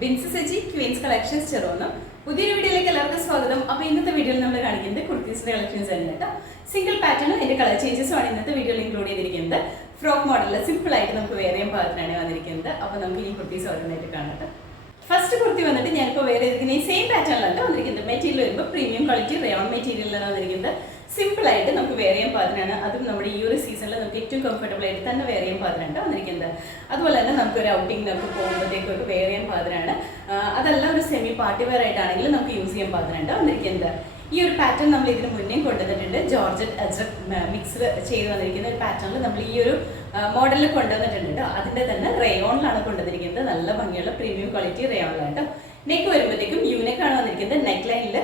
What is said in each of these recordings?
Binsi Saji Queen's collections ചെറുവന്നു പുതിയൊരു വീഡിയോയിലേക്ക് എല്ലാവർക്കും സ്വാഗതം. അപ്പോൾ ഇന്നത്തെ വീഡിയോയിൽ നമ്മൾ കാണിക്കുന്നത് കുർത്തീസിന്റെ കളക്ഷൻസ് ആണ് കേട്ടോ. സിംഗിൾ പാറ്റേണും അതിന്റെ കളർ ചേഞ്ചസും ആണ് ഇന്നത്തെ വീഡിയോയിൽ ഇൻക്ലൂഡ് ചെയ്തിരിക്കുന്നത്. ഫ്രോക്ക് മോഡലിൽ സിമ്പിൾ ആയിട്ട് നമുക്ക് വേറെ പാകത്തിനാണ് വന്നിരിക്കുന്നത്. അപ്പോൾ നമുക്ക് ഈ കുർത്തീസ് ഓരോന്നായിട്ട് കാണാം. ഫസ്റ്റ് കുർത്തി വന്നിട്ട് ഞാനിപ്പോൾ വേറെ ഇതിന് സെയിം പാറ്റേണിലാണ് വന്നിരിക്കുന്നത്. മെറ്റീരിയൽ വരുമ്പോൾ പ്രീമിയം ക്വാളിറ്റി റയോൺ മെറ്റീരിയലാണ് വന്നിരിക്കുന്നത്. സിമ്പിൾ ആയിട്ട് നമുക്ക് വേറെ പാകത്തിനാണ്. അതും നമ്മുടെ ഈ ഒരു സീസണിൽ നമുക്ക് ഏറ്റവും കംഫർട്ടബിൾ ആയിട്ട് തന്നെ വേറെ പാകത്തിനാണ് വന്നിരിക്കുന്നത്. അതുപോലെ തന്നെ നമുക്ക് ഒരു ഔട്ടിങ്ങിനൊക്കെ പോകുമ്പോഴത്തേക്കൊക്കെ വേറെ പാകത്തിനാണ്. അതല്ല ഒരു സെമി പാർട്ടി വെയർ ആയിട്ടാണെങ്കിലും നമുക്ക് യൂസ് ചെയ്യാൻ പാകത്തിനാണ് വന്നിരിക്കുന്നത്. ഈ ഒരു പാറ്റേൺ നമ്മൾ ഇതിന് മുന്നേ കൊണ്ടുവന്നിട്ടുണ്ട്. ജോർജറ്റ് അജ്രക് മിക്സ് ചെയ്ത് വന്നിരിക്കുന്ന ഒരു പാറ്റേണിൽ നമ്മൾ ഈ ഒരു മോഡലിൽ കൊണ്ടുവന്നിട്ടുണ്ട്. അതിൻ്റെ തന്നെ റയോണിലാണ് കൊണ്ടുവന്നിരിക്കുന്നത്. നല്ല ഭംഗിയുള്ള പ്രീമിയം ക്വാളിറ്റി റയോണിലാണ്. നെക്ക് വരുമ്പോഴത്തേക്കും യൂനെക്കാണ് വന്നിരിക്കുന്നത്. നെക്ക് ലൈനിൽ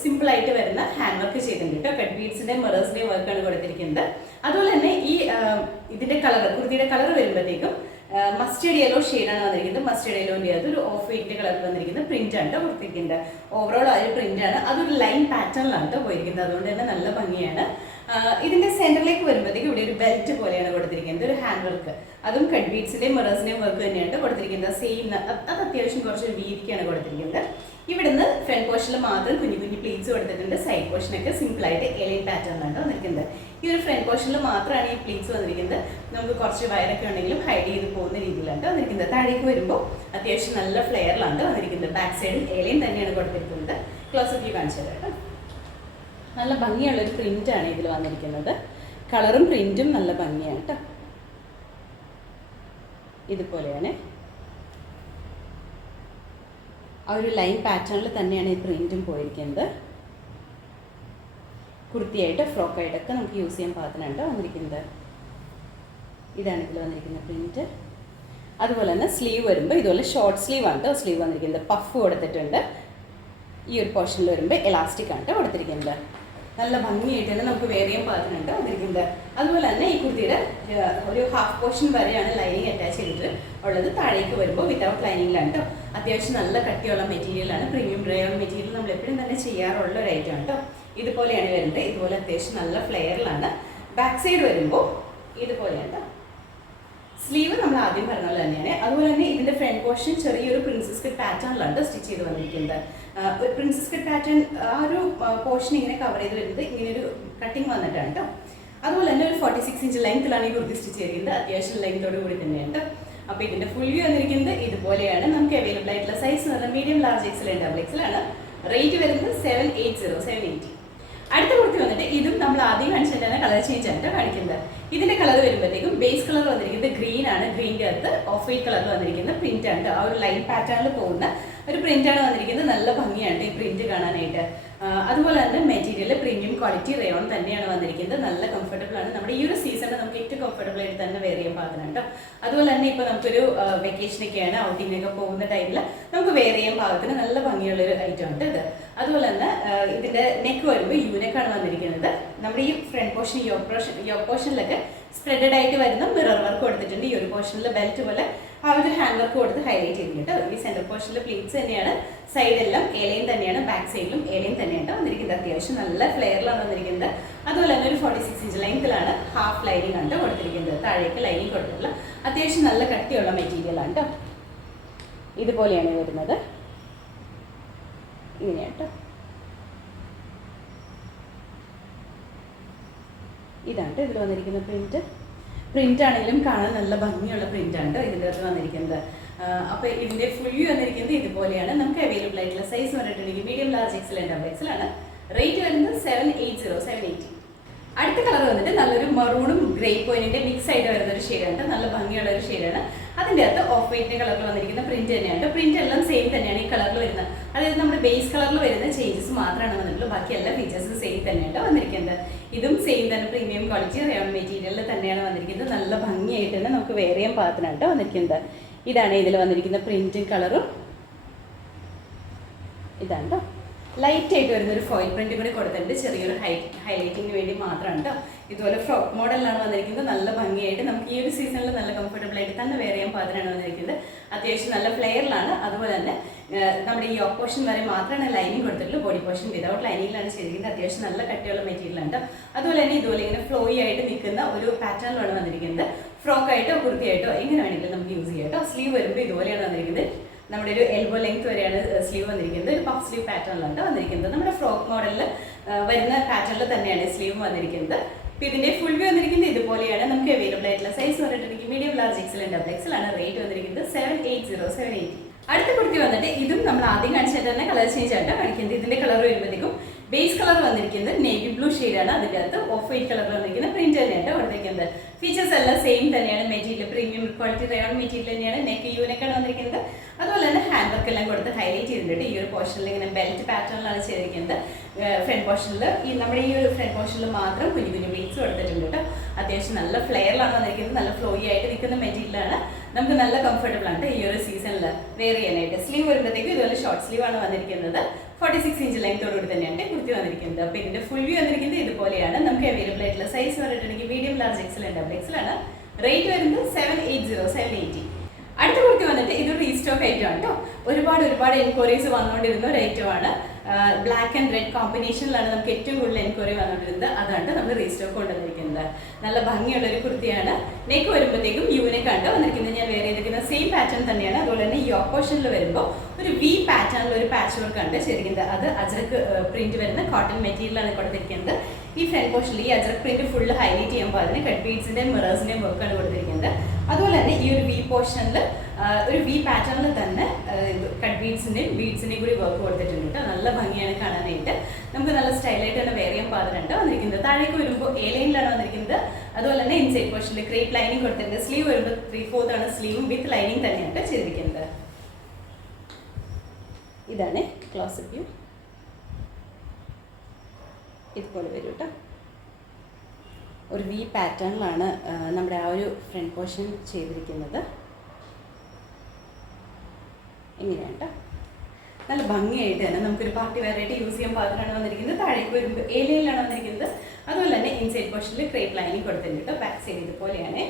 സിമ്പിൾ ആയിട്ട് വരുന്ന ഹാൻഡ് വർക്ക് ചെയ്തിട്ടുണ്ട്. കട്ട് ബീഡ്സിന്റെയും മിറേഴ്സിന്റെയും വർക്കാണ് കൊടുത്തിരിക്കുന്നത്. അതുപോലെ തന്നെ ഈ ഇതിന്റെ കളർ കുർത്തിയുടെ കളർ വരുമ്പോഴത്തേക്കും മസ്റ്റേർഡ് യെല്ലോ ഷെയ്ഡാണ് വന്നിരിക്കുന്നത്. മസ്റ്റേർഡ് യെല്ലോന്റെ അതൊരു ഓഫ് വൈറ്റ് കളറിൽ വന്നിരിക്കുന്ന പ്രിന്റ് ആണ് കൊടുത്തിരിക്കുന്നത്. ഓവറോൾ ആ ഒരു പ്രിന്റ് ആണ്. അതൊരു ലൈൻ പാറ്റേണിലാണ് പോയിരിക്കുന്നത്. അതുകൊണ്ട് തന്നെ നല്ല ഭംഗിയാണ്. ഇതിന്റെ സെന്ററിലേക്ക് വരുമ്പോഴത്തേക്കും ഇവിടെ ഒരു ബെൽറ്റ് പോലെയാണ് കൊടുത്തിരിക്കുന്നത്. ഒരു ഹാൻഡ് വർക്ക്, അതും കട്ട് ബീഡ്സിന്റെയും മിറേഴ്സിന്റെയും വർക്ക് തന്നെയാണ് കൊടുത്തിരിക്കുന്നത്. സെയിം അത് അത്യാവശ്യം കുറച്ച് വീതിക്കാണ് കൊടുത്തിരിക്കുന്നത്. ഇവിടുന്ന് ഫ്രണ്ട് പോർഷനിൽ മാത്രം കുഞ്ഞു കുഞ്ഞു പ്ലീറ്റ്സ് കൊടുത്തിട്ടുണ്ട്. സൈഡ് പോർഷനൊക്കെ സിമ്പിൾ ആയിട്ട് എലൈൻ പാറ്റേണിലാണ് വന്നിരിക്കുന്നത്. ഈ ഒരു ഫ്രണ്ട് പോർഷനിൽ മാത്രമാണ് ഈ പ്ലീറ്റ്സ് വന്നിരിക്കുന്നത്. നമുക്ക് കുറച്ച് വയറൊക്കെ ഉണ്ടെങ്കിലും ഹൈഡ് ചെയ്ത് പോകുന്ന രീതിയിലാണ് വന്നിരിക്കുന്നത്. താഴേക്ക് വരുമ്പോൾ അത്യാവശ്യം നല്ല ഫ്ലെയറിലാണ് വന്നിരിക്കുന്നത്. ബാക്ക് സൈഡിൽ എലൈൻ തന്നെയാണ് കൊടുത്തിരിക്കുന്നത്. ക്ലോസപ്പ് വ്യൂ കാണിച്ചു തരാം. നല്ല ഭംഗിയുള്ളൊരു പ്രിന്റാണ് ഇതിൽ വന്നിരിക്കുന്നത്. കളറും പ്രിന്റും നല്ല ഭംഗിയാണ് കേട്ടോ. ഇതുപോലെയാണ് ആ ഒരു ലൈൻ പാറ്റേണിൽ തന്നെയാണ് ഈ പ്രിന്റും പോയിരിക്കുന്നത്. കുർത്തിയായിട്ട് ഫ്രോക്കായിട്ടൊക്കെ നമുക്ക് യൂസ് ചെയ്യാൻ പാകത്തിനാണ് വന്നിരിക്കുന്നത്. ഇതാണ് ഇതിൽ വന്നിരിക്കുന്ന പ്രിന്റ്. അതുപോലെ തന്നെ സ്ലീവ് വരുമ്പോൾ ഇതുപോലെ ഷോർട്ട് സ്ലീവ് ആണ് സ്ലീവ് വന്നിരിക്കുന്നത്. പഫ് കൊടുത്തിട്ടുണ്ട്. ഈ ഒരു പോർഷനിൽ വരുമ്പോൾ എലാസ്റ്റിക് ആണ് കൊടുത്തിരിക്കുന്നത്. നല്ല ഭംഗിയായിട്ട് തന്നെ നമുക്ക് വേറെ പാകത്തിനുണ്ട് വന്നിരിക്കുന്നത്. അതുപോലെ തന്നെ ഈ കുർത്തിയുടെ ഒരു ഹാഫ് പോർഷൻ വരെയാണ് ലൈനിങ് അറ്റാച്ച് ചെയ്തിട്ട് ഉള്ളത്. താഴേക്ക് വരുമ്പോൾ വിത്തൗട്ട് ലൈനിങ്ങിലാണ് കേട്ടോ. അത്യാവശ്യം നല്ല കട്ടിയുള്ള മെറ്റീരിയലാണ്. പ്രീമിയം റയോൺ മെറ്റീരിയൽ നമ്മൾ എപ്പോഴും തന്നെ ചെയ്യാറുള്ള ഒരു ഐറ്റം കേട്ടോ. ഇതുപോലെയാണ് വരുന്നത്. ഇതുപോലെ അത്യാവശ്യം നല്ല ഫ്ലെയറിലാണ്. ബാക്ക് സൈഡ് വരുമ്പോൾ ഇതുപോലെയാണ്. സ്ലീവ് നമ്മൾ ആദ്യം പറഞ്ഞ പോലെ തന്നെയാണ്. അതുപോലെ തന്നെ ഇതിന്റെ ഫ്രണ്ട് പോർഷൻ ചെറിയൊരു പ്രിൻസസ് കട്ട് പാറ്റേണിലാണ് സ്റ്റിച്ച് ചെയ്ത് വന്നിരിക്കുന്നത്. ഒരു പ്രിൻസസ് കട്ട് പാറ്റേൺ ആ ഒരു പോർഷൻ ഇങ്ങനെ കവർ ചെയ്ത് വരുന്നത് ഇങ്ങനെ ഒരു കട്ടിങ് വന്നിട്ടാണ് കേട്ടോ. അതുപോലെ തന്നെ ഒരു 46 ഇഞ്ച് ലെങ്ത്തിലാണ് ഈ കുർത്തി സ്റ്റിച്ച് ചെയ്തിരിക്കുന്നത്. അത്യാവശ്യം ലെങ്ത്തോട് കൂടി തന്നെയാണ്. അപ്പോൾ ഇതിന്റെ ഫുൾ വ്യൂ വന്നിരിക്കുന്നത് ഇതുപോലെയാണ്. നമുക്ക് അവൈലബിൾ ആയിട്ടുള്ള സൈസ് എന്ന് പറഞ്ഞാൽ medium, large, Excel and double XL ആണ്. റേറ്റ് വരുന്നത് 780. അടുത്ത കുർത്തി വന്നിട്ട് ഇതും നമ്മൾ ആദ്യം കാണിച്ചിട്ടാണ് കളർ ചേഞ്ച് ആണ് കാണിക്കുന്നത്. ഇതിന്റെ കളർ വരുമ്പോഴത്തേക്കും ബേസ് കളർ വന്നിരിക്കുന്നത് ഗ്രീൻ ആണ്. ഗ്രീൻ്റെ അകത്ത് ഓഫ് വൈറ്റ് കളറിൽ വന്നിരിക്കുന്ന പ്രിന്റ് ആണ്. ആ ഒരു ലൈൻ പാറ്റേണിൽ പോകുന്ന ഒരു പ്രിന്റ് ആണ് വന്നിരിക്കുന്നത്. നല്ല ഭംഗിയാണ് ഈ പ്രിന്റ് കാണാനായിട്ട്. അതുപോലെ തന്നെ മെറ്റീരിയൽ പ്രീമിയം ക്വാളിറ്റി റയോൺ തന്നെയാണ് വന്നിരിക്കുന്നത്. നല്ല കംഫർട്ടബിൾ ആണ്. നമ്മുടെ ഈ ഒരു സീസണിൽ നമുക്ക് ഏറ്റവും കംഫർട്ടബിൾ ആയിട്ട് തന്നെ വെയർ ചെയ്യാൻ പാകത്തിനാണ് കേട്ടോ. അതുപോലെ തന്നെ ഇപ്പോൾ നമുക്കൊരു വെക്കേഷനൊക്കെയാണ്, ഔട്ടിങ്ങിനൊക്കെ പോകുന്ന ടൈമിൽ നമുക്ക് വെയർ ചെയ്യാൻ പാകത്തിന് നല്ല ഭംഗിയുള്ളൊരു ഐറ്റം ഉണ്ട് ഇത്. അതുപോലെ തന്നെ ഇതിന്റെ നെക്ക് വരുമ്പോൾ യൂനെക്കാണ് വന്നിരിക്കുന്നത്. നമ്മുടെ ഈ ഫ്രണ്ട് പോർഷൻ യോക്ക് പോർഷനിലൊക്കെ സ്പ്രെഡഡ് ആയിട്ട് വരുന്ന മിറർ വർക്ക് കൊടുത്തിട്ടുണ്ട്. ഈ ഒരു പോർഷനിൽ ബെൽറ്റ് പോലെ ആ ഒരു ഹാൻഡ് വർക്ക് കൊടുത്ത് ഹൈലൈറ്റ് ചെയ്തിട്ടുണ്ട്. ഈ സെന്റർ പോർഷനിൽ പ്ലീറ്റ്സ് തന്നെയാണ്. സൈഡെല്ലാം എലൈൻ തന്നെയാണ്. ബാക്ക് സൈഡിലും എലൈൻ തന്നെയാണ് വന്നിരിക്കുന്നത്. അത്യാവശ്യം നല്ല ഫ്ലെയറിലാണ് വന്നിരിക്കുന്നത്. അതുപോലെ തന്നെ ഒരു 46 ഇഞ്ച് ലെങ്ത്തിലാണ് ഹാഫ് ലൈനിങ് ആണ് കൊടുത്തിരിക്കുന്നത്. താഴേക്ക് ലൈനിങ് കൊടുത്തിട്ടുള്ള അത്യാവശ്യം നല്ല കട്ടിയുള്ള മെറ്റീരിയൽ ആണ് കേട്ടോ. ഇതുപോലെയാണ് വരുന്നത്. ഇങ്ങനെയാണ് കേട്ടോ. ഇതാണ് ഇതിൽ വന്നിരിക്കുന്ന പ്രിന്റ് ആണെങ്കിലും കാണാൻ നല്ല ഭംഗിയുള്ള പ്രിന്റ് ആണ് ഇതിൻ്റെ അകത്ത് വന്നിരിക്കുന്നത്. അപ്പോൾ ഇതിന്റെ ഫുൾ വ്യൂ വന്നിരിക്കുന്നത് ഇതുപോലെയാണ്. നമുക്ക് അവൈലബിൾ ആയിട്ടുള്ള സൈസ് പറഞ്ഞിട്ടുണ്ടെങ്കിൽ medium, large, Excel and double XL ആണ്. റേറ്റ് വരുന്നത് 780. അടുത്ത കളർ വന്നിട്ട് നല്ലൊരു മറൂണും ഗ്രേ പോയിന്റിന്റെ മിക്സ് ആയിട്ട് വരുന്ന ഒരു ഷെയ്ഡാണ്. നല്ല ഭംഗിയുള്ള ഒരു ഷെയ്ഡാണ്. അതിൻ്റെ അകത്ത് ഓഫ് വൈറ്റ് കളറിൽ വന്നിരിക്കുന്ന പ്രിന്റ് തന്നെയാണ്. പ്രിന്റ് എല്ലാം സെയിം തന്നെയാണ് ഈ കളറിൽ വരുന്നത്. അതായത് നമ്മുടെ ബേസ് കളറിൽ വരുന്ന ചേഞ്ചസ് മാത്രമാണ് വന്നിട്ടുള്ളൂ. ബാക്കി എല്ലാ ഫീച്ചേഴ്സും സെയിം തന്നെയാണ് വന്നിരിക്കുന്നത്. ഇതും സെയിം തന്നെ പ്രീമിയം ക്വാളിറ്റി റയോൺ മെറ്റീരിയലിൽ തന്നെയാണ് വന്നിരിക്കുന്നത്. നല്ല ഭംഗിയായിട്ട് തന്നെ നമുക്ക് വെയർ ചെയ്യാൻ പാകത്തിനാണ് വന്നിരിക്കുന്നത്. ഇതാണ് ഇതിൽ വന്നിരിക്കുന്ന പ്രിന്റും കളറും. ഇതാണ് കേട്ടോ. ലൈറ്റ് ആയിട്ട് വരുന്ന ഒരു ഫോയിൽ പ്രിന്റ് കൂടി കൊടുത്തിട്ടുണ്ട്. ചെറിയൊരു ഹൈലൈറ്റിങ്ങിന് വേണ്ടി മാത്രമാണ് കേട്ടോ. ഇതുപോലെ ഫ്രോക്ക് മോഡലിലാണ് വന്നിരിക്കുന്നത്. നല്ല ഭംഗിയായിട്ട് നമുക്ക് ഈ ഒരു സീസണിൽ നല്ല കംഫർട്ടബിൾ ആയിട്ട് തന്നെ വെയർ ചെയ്യാൻ പാകത്തിനാണ് വന്നിരിക്കുന്നത്. അത്യാവശ്യം നല്ല ഫ്ലെയറിലാണ്. അതുപോലെ തന്നെ നമ്മുടെ ഈ യോക്ക് പോർഷൻ വരെ മാത്രമാണ് ലൈനിങ് കൊടുത്തിട്ടുള്ളൂ. ബോഡി പോർഷൻ വിതൗട്ട് ലൈനിങ്ങിലാണ് ചെയ്തിരിക്കുന്നത്. അത്യാവശ്യം നല്ല കട്ടിയുള്ള മെറ്റീരിയൽ ആണ്. അതുപോലെ തന്നെ ഇതുപോലെ ഇങ്ങനെ ഫ്ലോയി ആയിട്ട് നിൽക്കുന്ന ഒരു പാറ്റേണിലാണ് വന്നിരിക്കുന്നത്. ഫ്രോക്ക് ആയിട്ടോ കുർത്തിയായിട്ടോ എങ്ങനെ വേണമെങ്കിലും നമുക്ക് യൂസ് ചെയ്യാം കേട്ടോ. സ്ലീവ് വരുമ്പോൾ ഇതുപോലെയാണ് വന്നിരിക്കുന്നത്. നമ്മുടെ ഒരു എൽബോ ലെങ്ത് വരെയാണ് സ്ലീവ് വന്നിരിക്കുന്നത്. ഒരു പഫ് സ്ലീവ് പാറ്റേണിലാണ് വന്നിരിക്കുന്നത്. നമ്മുടെ ഫ്രോക്ക് മോഡലിൽ വരുന്ന പാറ്റേണിൽ തന്നെയാണ് സ്ലീവ് വന്നിരിക്കുന്നത്. അപ്പോൾ ഇതിൻ്റെ ഫുൾ വ്യൂ വന്നിരിക്കുന്നത് ഇതുപോലെയാണ്. നമുക്ക് അവൈലബിൾ ആയിട്ടുള്ള സൈസ് പറഞ്ഞിട്ടുണ്ടെങ്കിൽ medium, large, Excel and double XL ആണ്. റേറ്റ് വന്നിരിക്കുന്നത് 780. അടുത്ത കുർത്തി വന്നിട്ട് ഇതും നമ്മൾ ആദ്യം കാണിച്ചിട്ട് തന്നെ കളർ ചേഞ്ച് ആയിട്ടാണ് കാണിക്കുന്നത്. ഇതിൻ്റെ കളർ വരുമ്പോഴത്തേക്കും ബേസ് കളർ വന്നിരിക്കുന്നത് നേവി ബ്ലൂ ഷെയ്ഡാണ്. അതിൻ്റെ അകത്ത് ഓഫ് വൈറ്റ് കളറിൽ വന്നിരിക്കുന്ന പ്രിന്റ് തന്നെയാണ് കൊടുത്തിരിക്കുന്നത്. ഫീച്ചേഴ്സ് എല്ലാം സെയിം തന്നെയാണ്. Material premium quality rayon material തന്നെയാണ്. നെക്ക് യൂനെക്കാണ് വന്നിരിക്കുന്നത്. അതുപോലെ തന്നെ ഹാൻഡ് വർക്ക് എല്ലാം കൊടുത്ത് ഹൈലൈറ്റ് ചെയ്തിട്ടുണ്ട്. ഈ ഒരു പോർഷനിൽ ഇങ്ങനെ ബെൽറ്റ് പാറ്റേണിലാണ് ചെയ്തിരിക്കുന്നത്. ഫ്രണ്ട് പോർഷനിൽ നമ്മുടെ ഈ ഒരു ഫ്രണ്ട് പോർഷനിൽ മാത്രം കുഞ്ഞു കുഞ്ഞു ബീഡ്സ് കൊടുത്തിട്ടുണ്ട് കേട്ടോ. അത്യാവശ്യം നല്ല ഫ്ലെയറിലാണ് വന്നിരിക്കുന്നത്. നല്ല ഫ്ലോയി ആയിട്ട് നിൽക്കുന്ന മെറ്റീരിയലാണ്. നമുക്ക് നല്ല കംഫർട്ടബിൾ ആണ് ഈ ഒരു സീസണിൽ വെയർ ചെയ്യാനായിട്ട്. സ്ലീവ് വരുമ്പോഴത്തേക്കും ഇതുപോലെ ഷോർട്ട് സ്ലീവ് ആണ് വന്നിരിക്കുന്നത്. 46 ഇഞ്ച് ലെങ്ത്തോടുകൂടി തന്നെയാണ് കുർത്തി വന്നിരിക്കുന്നത്. അപ്പോൾ ഇതിന്റെ ഫുൾ വ്യൂ വന്നിരിക്കുന്നത് ഇതുപോലെയാണ്. നമുക്ക് അവൈലബിൾ ആയിട്ടുള്ള സൈസ് പറഞ്ഞിട്ടുണ്ടെങ്കിൽ medium, large, Excel and double XL ആണ്. റേറ്റ് വരുന്നത് 780. അടുത്ത കുർത്തി വന്നിട്ട് ഇതൊരു റീസ്റ്റോക്ക് ഐറ്റം ആണ് കേട്ടോ. ഒരുപാട് എൻക്വയറീസ് വന്നുകൊണ്ടിരുന്ന ഒരു ഐറ്റമാണ്. ബ്ലാക്ക് ആൻഡ് റെഡ് കോമ്പിനേഷനിലാണ് നമുക്ക് ഏറ്റവും കൂടുതൽ എൻക്വയറി വന്നുകൊണ്ടിരുന്നത്. അതാണ് നമ്മൾ റീസ്റ്റോക്ക് കൊണ്ടുവന്നിരിക്കുന്നത്. നല്ല ഭംഗിയുള്ള ഒരു കുർത്തിയാണ്. നെക്ക് വരുമ്പോഴത്തേക്കും യൂനെക്കാണ് വന്നിരിക്കുന്നത്. ഞാൻ വേറെ ചെയ്തിരിക്കുന്ന സെയിം പാറ്റേൺ തന്നെയാണ്. അതുപോലെ തന്നെ ഈ ഓപ്പോഷനിൽ വരുമ്പോൾ ഒരു വി പാറ്റേണിൽ ഒരു പാച്ച് വർക്ക് ആണ് ചെയ്തിരിക്കുന്നത്. അത് അജറക്ക് പ്രിന്റ് വരുന്ന കോട്ടൺ മെറ്റീരിയലാണ് കൊടുത്തിരിക്കുന്നത്. ഈ ഫ്രണ്ട് പോർഷനിൽ ഈ അജറക്ക് പ്രിന്റ് ഫുള്ള് ഹൈലൈറ്റ് ചെയ്യുമ്പോൾ അതിന് കട്ട് ബീഡ്സിന്റെയും മിറേഴ്സിന്റെയും വർക്കാണ് കൊടുത്തിരിക്കുന്നത്. അതുപോലെ തന്നെ ഈ ഒരു വി പോർഷനിൽ ഒരു വി പാറ്റേണിൽ തന്നെ കട്ട് ബീഡ്സിന്റെയും കൂടി വർക്ക് കൊടുത്തിട്ടുണ്ട്. നല്ല ഭംഗിയാണ് കാണാനായിട്ട്. നമുക്ക് നല്ല സ്റ്റൈലായിട്ട് തന്നെ വേറെ ചെയ്യാൻ പാടുന്നുണ്ട് വന്നിരിക്കുന്നത്. താഴേക്ക് വരുമ്പോൾ എ ലൈനിലാണ് വന്നിരിക്കുന്നത്. അതുപോലെ തന്നെ ഇൻസൈഡ് പോർഷനിൽ ക്രേപ്പ് ലൈനിങ് കൊടുത്തിട്ടുണ്ട്. സ്ലീവ് വരുമ്പോൾ 3/4 ആണ് സ്ലീവും വിത്ത് ലൈനിങ് തന്നെയാണ് ചെയ്തിരിക്കുന്നത്. ഇതാണ് ക്ലോസപ്പ് വ്യൂ. ഇതുപോലെ വരും കേട്ടോ. ഒരു വി പാറ്റേണിലാണ് നമ്മുടെ ആ ഒരു ഫ്രണ്ട് പോർഷൻ ചെയ്തിരിക്കുന്നത്. ഇങ്ങനെയാണ് കേട്ടോ. നല്ല ഭംഗിയായിട്ട് തന്നെ നമുക്കൊരു പാർട്ടി വെയറായിട്ട് യൂസ് ചെയ്യാൻ പാകത്തിലാണ് വന്നിരിക്കുന്നത്. താഴേക്ക് വരുമ്പോൾ എ ലൈനിലാണ് വന്നിരിക്കുന്നത്. അതുപോലെ തന്നെ ഇൻസൈഡ് പോർഷനിൽ ക്രേപ്പ് ലൈനിങ് കൊടുത്തിട്ടുണ്ട് കേട്ടോ. ബാക്ക് സൈഡ് ഇതുപോലെയാണ്.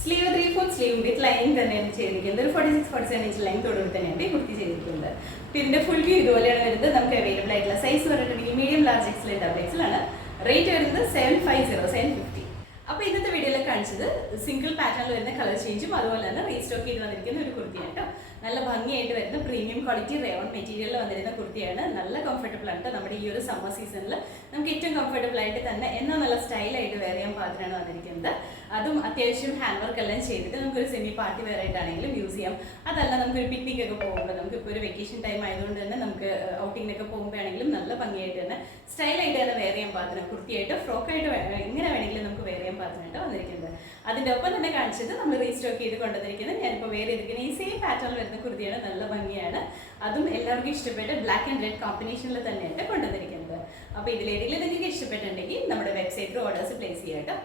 സ്ലീവ് 3/4 സ്ലീവ് വിത്ത് ലൈനിങ് തന്നെയാണ് ചെയ്തിരിക്കുന്നത്. ഒരു 46-47 ഇഞ്ച് ലെങ്ത്തോടുകൂടി തന്നെയാണ് ഈ കുർത്തി ചെയ്തിരിക്കുന്നത്. അപ്പോൾ ഇതിൻ്റെ ഫുൾ വ്യൂ ഇതുപോലെയാണ് വരുന്നത്. നമുക്ക് അവൈലബിൾ ആയിട്ടുള്ള സൈസ് പറഞ്ഞിട്ടുണ്ടെങ്കിൽ medium, large, Excel and double XL ആണ്. റേറ്റ് വരുന്നത് 750. അപ്പോൾ ഇന്നത്തെ വീഡിയോയിൽ കാണിച്ചത് സിംഗിൾ പാറ്റേണിൽ വരുന്ന കളർ ചേഞ്ചും അതുപോലെ തന്നെ റീസ്റ്റോക്ക് ചെയ്ത് വന്നിരിക്കുന്ന ഒരു കുർത്തിയാണ് കേട്ടോ. നല്ല ഭംഗിയായിട്ട് വരുന്ന പ്രീമിയം ക്വാളിറ്റി റയോൺ മെറ്റീരിയലിൽ വന്നിരുന്ന കുർത്തിയാണ്. നല്ല കംഫർട്ടബിൾ ആണ്. നമ്മുടെ ഈ ഒരു സമ്മർ സീസണിൽ നമുക്ക് ഏറ്റവും കംഫർട്ടബിൾ ആയിട്ട് തന്നെ എന്നാൽ നല്ല സ്റ്റൈലായിട്ട് വെയർ ചെയ്യാൻ പാകത്തിനാണ് വന്നിരിക്കുന്നത്. അതും അത്യാവശ്യം ഹാൻഡ് വർക്ക് എല്ലാം ചെയ്തിട്ട് നമുക്കൊരു സെമി പാർട്ടി വെയർ ആയിട്ടാണെങ്കിലും യൂസ് ചെയ്യാം. അതല്ല നമുക്കൊരു പിക്നിക് ഒക്കെ പോകുമ്പോൾ, നമുക്കിപ്പോൾ ഒരു വെക്കേഷൻ ടൈം ആയതുകൊണ്ട് തന്നെ നമുക്ക് ഔട്ടിങ്ങിനൊക്കെ പോകുമ്പോഴാണെങ്കിലും നല്ല ഭംഗിയായിട്ട് തന്നെ സ്റ്റൈലായിട്ട് തന്നെ വെയർ ചെയ്യാൻ പാകത്തിനാണ്. കുർത്തിയായിട്ട് ഫ്രോക്കായിട്ട് എങ്ങനെ വേണമെങ്കിലും നമുക്ക് വെയർ ചെയ്യാൻ പാകത്തിനായിട്ട് വന്നിരിക്കുന്നത്. അതിൻ്റെ ഒപ്പം തന്നെ കാണിച്ചത് നമ്മൾ റീസ്റ്റോക്ക് ചെയ്ത് കൊണ്ടുവന്നിരിക്കുന്നത്. ഞാനിപ്പോൾ വെയർ ചെയ്തിരിക്കുന്ന ഈ സെയിം പാറ്റേണിൽ വരുന്ന കുർത്തിയാണ്. നല്ല ഭംഗിയാണ്. അതും എല്ലാവർക്കും ഇഷ്ടപ്പെട്ട ബ്ലാക്ക് ആൻഡ് റെഡ് കോമ്പിനേഷനിൽ തന്നെയാണ് കൊണ്ടുവന്നിരിക്കുന്നത്. അപ്പോൾ ഇതിലേതെങ്കിലും നിങ്ങൾക്ക് ഇഷ്ടപ്പെട്ടുണ്ടെങ്കിൽ നമ്മുടെ വെബ്സൈറ്റിൽ ഓർഡേഴ്സ് പ്ലേസ് ചെയ്യാം കേട്ടോ.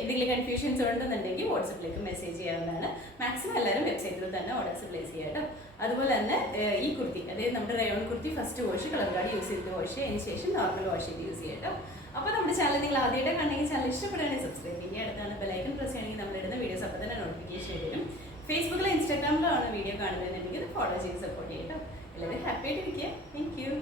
എന്തെങ്കിലും കൺഫ്യൂഷൻസ് ഉണ്ടെന്നുണ്ടെങ്കിൽ വാട്സപ്പിലേക്ക് മെസ്സേജ് ചെയ്യാവുന്നതാണ്. മാക്സിമം എല്ലാവരും വെബ്സൈറ്റിൽ തന്നെ ഓർഡേഴ്സ് പ്ലേസ് ചെയ്യാം കേട്ടോ. അതുപോലെ തന്നെ ഈ കുർത്തി, അതായത് നമ്മുടെ rayon kurti first wash colour card use ചെയ്തിട്ട് വാഷ് അതിന് ശേഷം നോർമൽ വാഷ് ചെയ്ത് യൂസ് ചെയ്യാം കേട്ടോ. അപ്പോൾ നമ്മുടെ ചാനൽ നിങ്ങൾ ആദ്യമായിട്ട് കണ്ടെങ്കിൽ ചാനൽ ഇഷ്ടപ്പെടുകയാണെങ്കിൽ സബ്സ്ക്രൈബ് ചെയ്യുക. അടുത്താണ് ബെലൈക്കൺ പ്രസ് ചെയ്യണമെങ്കിൽ നമ്മൾ ഇടുന്ന വീഡിയോസ് അപ്പോൾ തന്നെ നോട്ടിഫിക്കേഷൻ വരും. ഫേസ്ബുക്കിലും ഇൻസ്റ്റാഗ്രാമിലാണ് വീഡിയോ കാണുന്നതെന്നുണ്ടെങ്കിൽ ഫോളോ ചെയ്ത് സപ്പോർട്ട് ചെയ്യാം കേട്ടോ. എല്ലാവരും ഹാപ്പി ആയിട്ടിരിക്കുക. Thank you.